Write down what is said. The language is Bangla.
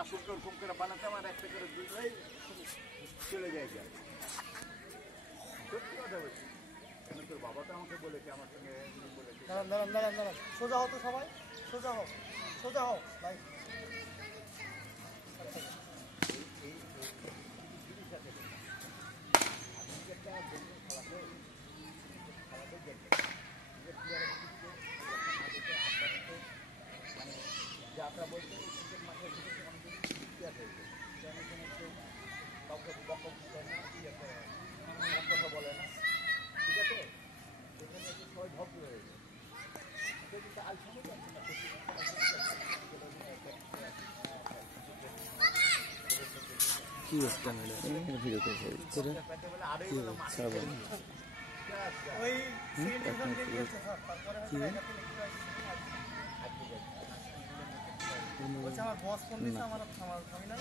আসলটা ওরকম করে বানাতাম আর একটা করে দুধলাই চলে যায় যায়। সত্যি কথা বলছি, তোর বাবা তো আমাকে বলেছে, আমার সঙ্গে বলেছে। দাঁড়ান দাঁড়ান দাঁড়ান দাঁড়ান, সোজা হতো সবাই, সোজা হোক, সোজা হোক ভাই। মানে যাত্রা বলতে ক্রিকেট মাঠের ভিতরে অনেক ইতিহাস হয়েছে, কাউকে কথা বলে না, ঠিক আছে? সেখানে সবাই ভক্ত হয়ে যায়। কি একটা ভিডিওতে করে ওই সিগনেচার দিয়ে দিয়েছে স্যার, তারপরে হয়তো বলছে আমার বস ফোন দিচ্ছে, আমার আমি না